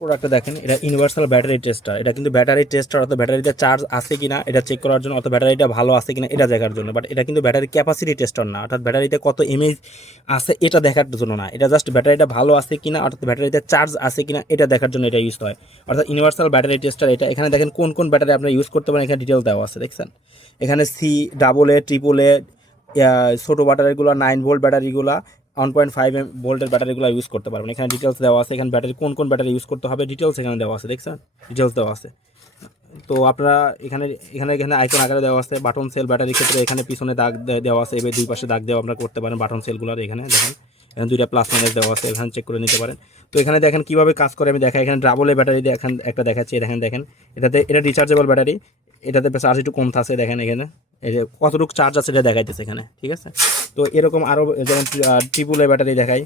প্রোডাক্টটা দেখেন, এটা ইউনিভার্সাল ব্যাটারি টেস্টার। এটা কিন্তু ব্যাটারি টেস্টার, অর্থাৎ ব্যাটারিতে চার্জ আছে কিনা এটা চেক করার জন্য, অর্থাৎ ব্যাটারিটা ভালো আছে কিনা এটা দেখার জন্য। বাট এটা কিন্তু ব্যাটারি ক্যাপাসিটি টেস্টার না, অর্থাৎ ব্যাটারিতে কত এমএইচ আছে এটা দেখার জন্য না। এটা জাস্ট ব্যাটারিটা ভালো আছে কিনা, অর্থাৎ ব্যাটারিতে চার্জ আছে কিনা এটা দেখার জন্য এটা ইউজ হয়। অর্থাৎ ইউনিভার্সাল ব্যাটারি টেস্টার এটা। এখানে দেখেন কোন কোন ব্যাটারি আপনারা ইউজ করতে পারেন, এখানে ডিটেল দেওয়া আছে দেখছেন। এখানে C, double A, triple A, ছোটো ব্যাটারিগুলো, 9 ভোল্ট ব্যাটারিগুলো, 1.5 ভোল্টের ব্যাটারিগুলো ইউজ করতে পারবেন। এখানে ডিটেলস দেওয়া আছে, এখানে ব্যাটারি কোন কোন ব্যাটারি ইউজ করতে হবে ডিটেলস এখানে দেওয়া আছে দেখছেন, ডিটেলস দেওয়া আছে। তো আপনারা এখানে এখানে এখানে আইকন আকারে দেওয়া আছে। বাটন সেল ব্যাটারির ক্ষেত্রে এখানে পিছনে দাগ দেওয়া আছে, এবার দুই পাশে দাগ দেওয়া আপনারা করতে পারেন বাটন সেলগুলোর। এখানে দেখেন এখানে দুইটা প্লাস মাইনাস দেওয়া আছে, এখানে চেক করে নিতে পারেন। তো এখানে দেখেন কীভাবে কাজ করে আমি দেখাই। এখানে ডাবল এ ব্যাটারি দিয়ে এখানে একটা দেখাচ্ছি, দেখেন দেখেন এটাতে, এটা রিচার্জেবল ব্যাটারি, এটাতে চার্জ একটু কম থাকছে দেখেন। এখানে এই যে কতটুকু চার্জ আছে এটা দেখাইতেছে এখানে, ঠিক আছে। তো এরকম আরও যেমন ট্রিপল এ ব্যাটারি দেখাই,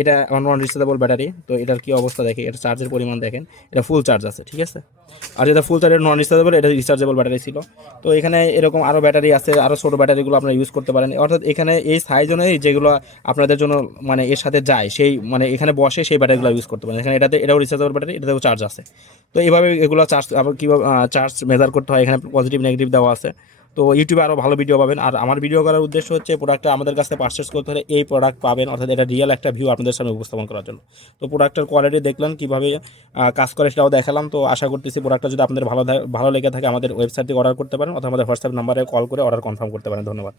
এটা নন রিচার্জেবল ব্যাটারি। তো এটার কী অবস্থা দেখে, এটা চার্জের পরিমাণ দেখেন, এটা ফুল চার্জ আছে, ঠিক আছে। আর যেটা ফুল চার্জ নন রিচার্জেবল, এটা রিচার্জেবল ব্যাটারি ছিল। তো এখানে এরকম আরও ব্যাটারি আছে, আরও ছোটো ব্যাটারিগুলো আপনারা ইউজ করতে পারেন। অর্থাৎ এখানে এই সাইজ অনুযায়ী যেগুলো আপনাদের জন্য মানে এর সাথে যায়, সেই মানে এখানে বসে সেই ব্যাটারিগুলো ইউজ করতে পারেন। এখানে এটাও রিচার্জেবল ব্যাটারি, এটাতেও চার্জ আছে। তো এইভাবে এগুলো চার্জ, আবার কীভাবে চার্জ মেজার করতে হয় এখানে পজিটিভ নেগেটিভ দেওয়া আছে। তো ইউটিউবে আরও ভালো ভিডিও পাবেন। আর আমার ভিডিও করার উদ্দেশ্য হচ্ছে প্রোডাক্টটা আমাদের কাছে পারচেস করতে হলে এই প্রোডাক্ট পাবেন, অর্থাৎ এটা রিয়েল একটা ভিউ আপনাদের সামনে উপস্থাপন করার জন্য। তো প্রোডাক্টের কোয়ালিটি দেখলেন, কীভাবে কাজ করে সেটাও দেখালাম। তো আশা করতেছি প্রোডাক্টটা যদি আপনাদের ভালো লেগে থাকে আমাদের ওয়েবসাইট থেকে অর্ডার করতে পারেন, অথবা আমাদের হোয়াটসঅ্যাপ নাম্বারে কল করে অর্ডার কনফার্ম করতে পারেন। ধন্যবাদ।